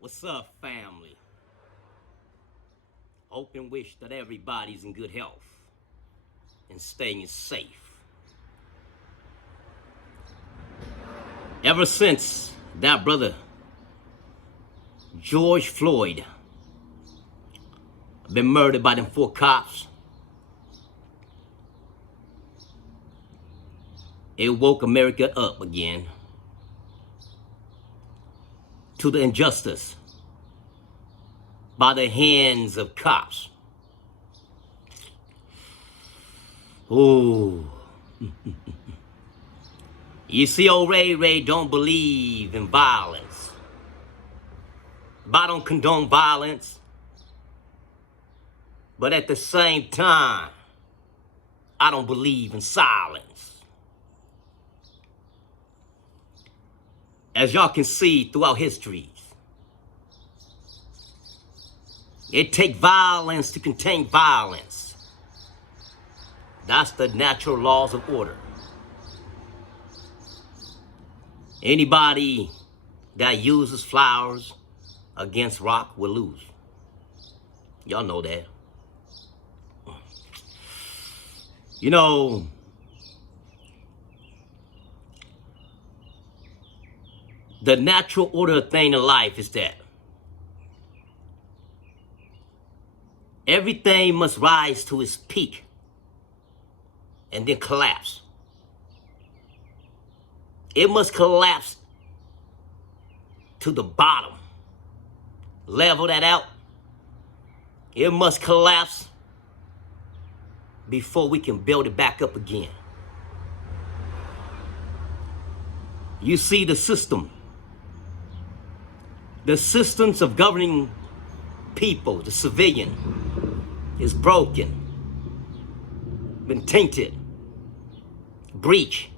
What's up, family? Hope and wish that everybody's in good health and staying safe. Ever since that brother George Floyd been murdered by them 4 cops, it woke America up again to the injustice by the hands of cops. Ooh. You see, old Ray don't believe in violence. But I don't condone violence. But at the same time, I don't believe in silence. As y'all can see throughout history, it takes violence to contain violence. That's the natural laws of order. Anybody that uses flowers against rock will lose. Y'all know that. You know, the natural order of thing in life is that everything must rise to its peak and then collapse. It must collapse to the bottom. Level that out. It must collapse before we can build it back up again. You see, the systems of governing people, the civilian, is broken, been tainted, breached.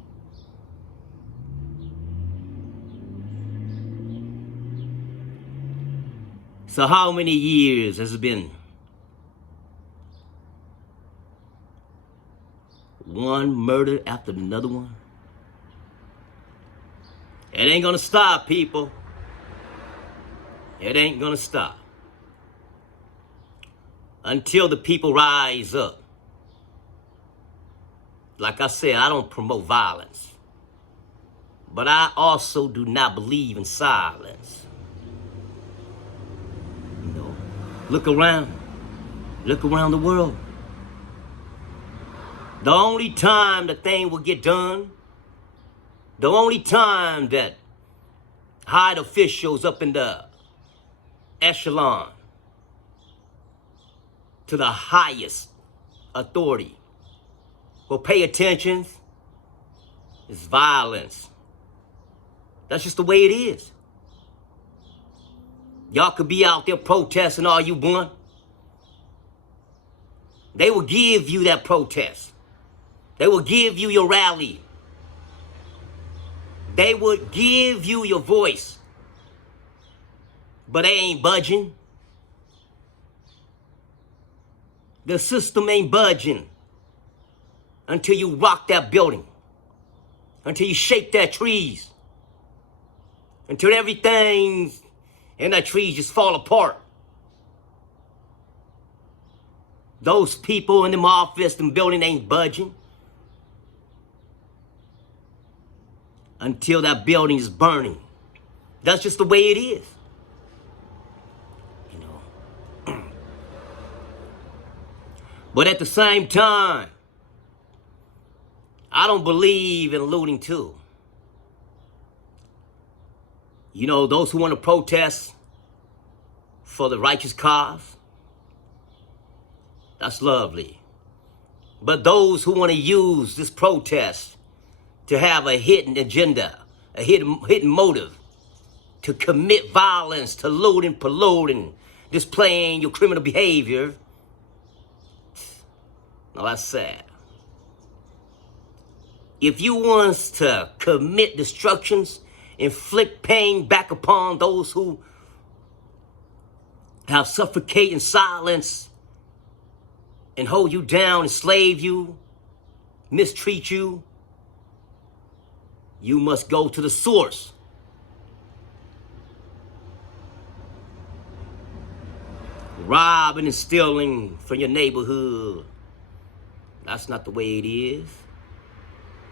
So how many years has it been? One murder after another one? It ain't gonna stop, people. It ain't gonna stop. Until the people rise up. Like I said, I don't promote violence. But I also do not believe in silence. You know, look around. Look around the world. The only time the thing will get done, the only time that high officials up in the echelon to the highest authority will pay attention is violence. That's just the way it is. Y'all could be out there protesting all you want. They will give you that protest. They will give you your rally. They would give you your voice. But they ain't budging. The system ain't budging until you rock that building, until you shake that trees, until everything in that trees just fall apart. Those people in them office, them building ain't budging until that building is burning. That's just the way it is. You know. But at the same time, I don't believe in looting too. You know, those who want to protest for the righteous cause, that's lovely. But those who want to use this protest to have a hidden agenda, a hidden motive, to commit violence, to looting, polluting, displaying your criminal behavior, now that's sad. If you want to commit destructions, inflict pain back upon those who have suffocated in silence and hold you down, enslave you, mistreat you, you must go to the source. robbing and stealing from your neighborhood. That's not the way it is.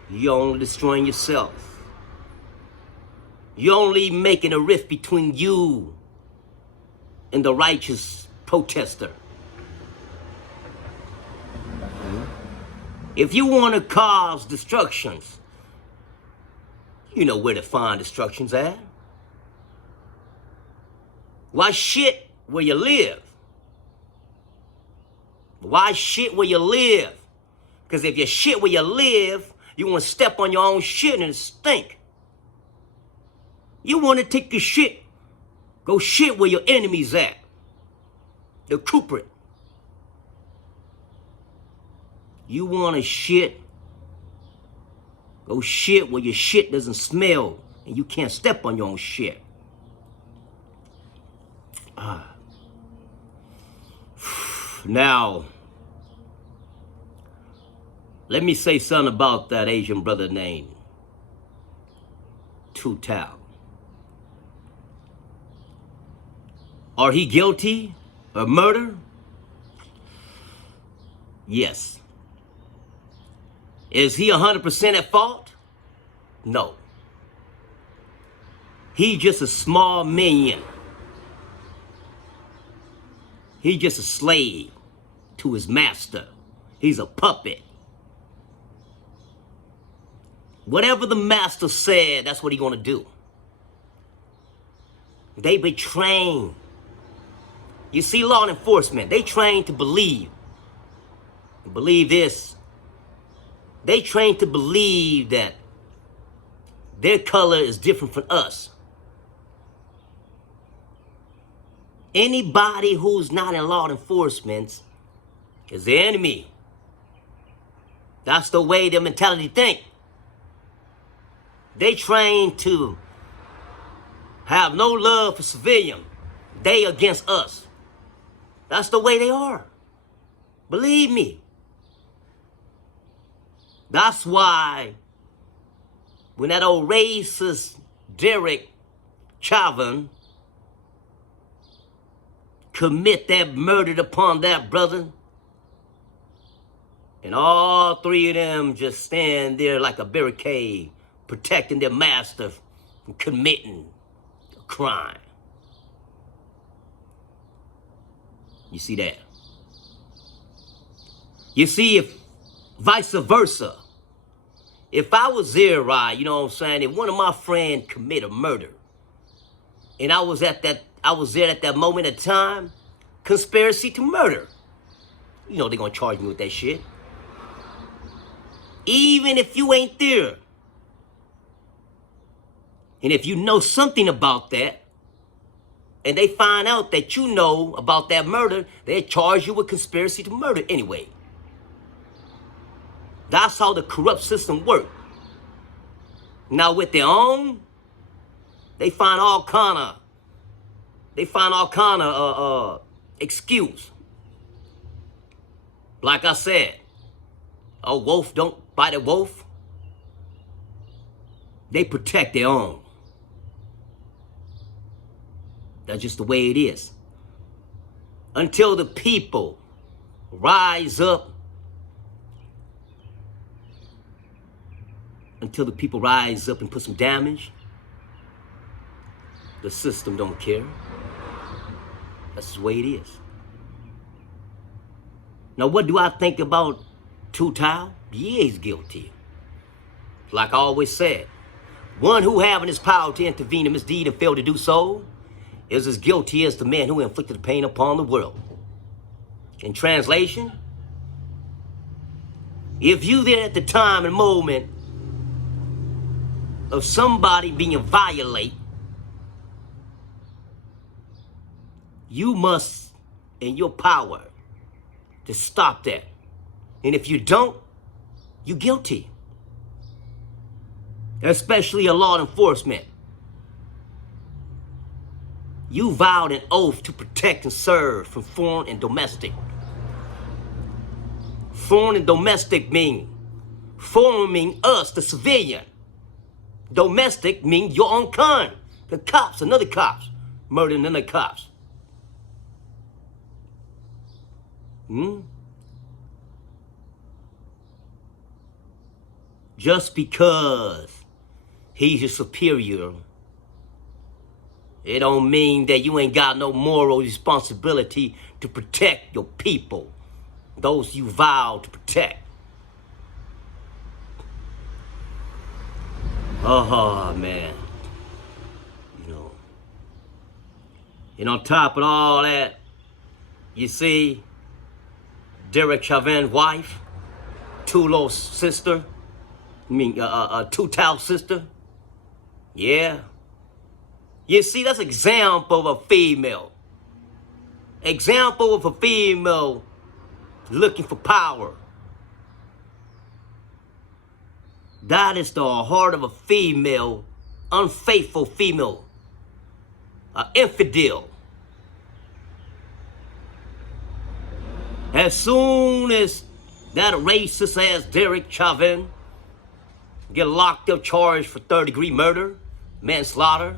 You're only destroying yourself. You're only making a rift between you and the righteous protester. If you want to cause destructions, you know where to find destructions at. Why shit where you live? Why shit where you live? Because if you shit where you live, you want to step on your own shit and it stink. You want to take your shit, go shit where your enemy's at. The culprit. You want to shit, go shit where your shit doesn't smell and you can't step on your own shit. Now, let me say something about that Asian brother named Thao. Are he guilty of murder? Yes. Is he 100% at fault? No. He's just a small minion. He's just a slave to his master. He's a puppet. Whatever the master said, that's what he's gonna do. They be trained. You see, law enforcement, they trained to believe. Believe this. They trained to believe that their color is different from us. Anybody who's not in law enforcement is the enemy. That's the way their mentality think. They trained to have no love for civilian. They against us. That's the way they are. Believe me. That's why when that old racist Derek Chauvin commit that murder upon that brother, and all three of them just stand there like a barricade, protecting their master from committing a crime. You see that? You see, if vice versa, if I was there, right, you know what I'm saying, if one of my friends commit a murder, and I was there at that moment of time, conspiracy to murder, you know they're gonna charge me with that shit. Even if you ain't there. And if you know something about that, and they find out that you know about that murder, they charge you with conspiracy to murder anyway. That's how the corrupt system works. Now with their own, they find all kind of excuse. Like I said, a wolf don't bite a wolf. They protect their own. That's just the way it is. Until the people rise up, and put some damage, the system don't care. That's the way it is. Now, what do I think about Thao? He is guilty. Like I always said, one who having his power to intervene in misdeed and fail to do so is as guilty as the man who inflicted the pain upon the world. In translation, if you there at the time and moment of somebody being violated, you must, in your power, to stop that. And if you don't, you're guilty. Especially a law enforcement. You vowed an oath to protect and serve from foreign and domestic. Foreign and domestic mean foreign mean us, the civilian. Domestic mean your own kind. The cops, another cops, murdering another cops. Hmm? Just because he's your superior, it don't mean that you ain't got no moral responsibility to protect your people, those you vow to protect. Oh, man. You know. And on top of all that, you see Derek Chauvin's wife, Tulo's sister, Thao sister. Yeah. You see, that's example of a female. Example of a female looking for power. That is the heart of a female, unfaithful female, an infidel. As soon as that racist ass Derek Chauvin get locked up, charged for third-degree murder, manslaughter,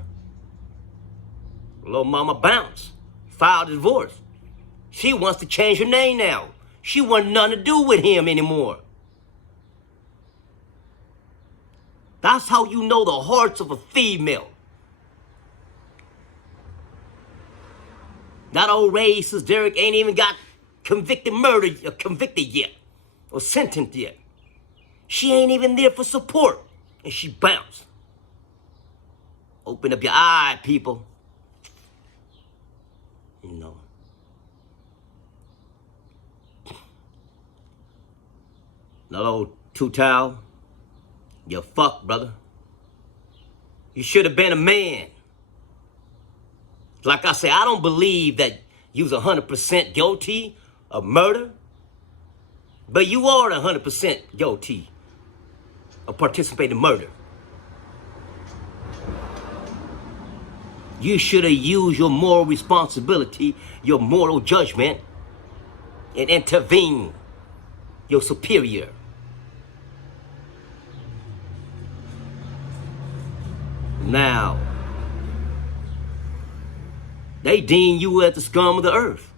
little mama bounce, filed a divorce. She wants to change her name now. She wants nothing to do with him anymore. That's how you know the hearts of a female. That old racist Derek ain't even got convicted yet, or sentenced yet. She ain't even there for support, and she bounced. Open up your eye, people. You know. That old Thao, you fucked, brother. You should have been a man. Like I say, I don't believe that you was 100% guilty of murder, but you are 100% guilty of participating in murder. You should have used your moral responsibility, your moral judgment, and intervene your superior. Now, they deem you as the scum of the earth.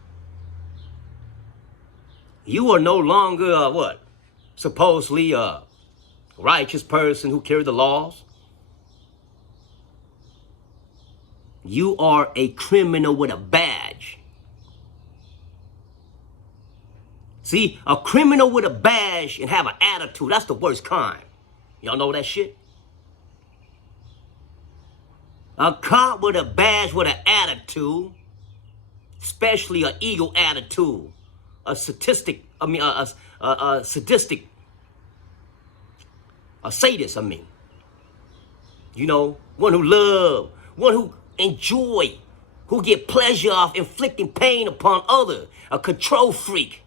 You are no longer supposedly a righteous person who carries the laws. You are a criminal with a badge. See, a criminal with a badge and have an attitude, that's the worst kind. Y'all know that shit? A cop with a badge with an attitude, especially an ego attitude, a sadistic, you know, one who love, one who enjoy, who get pleasure off inflicting pain upon others, a control freak.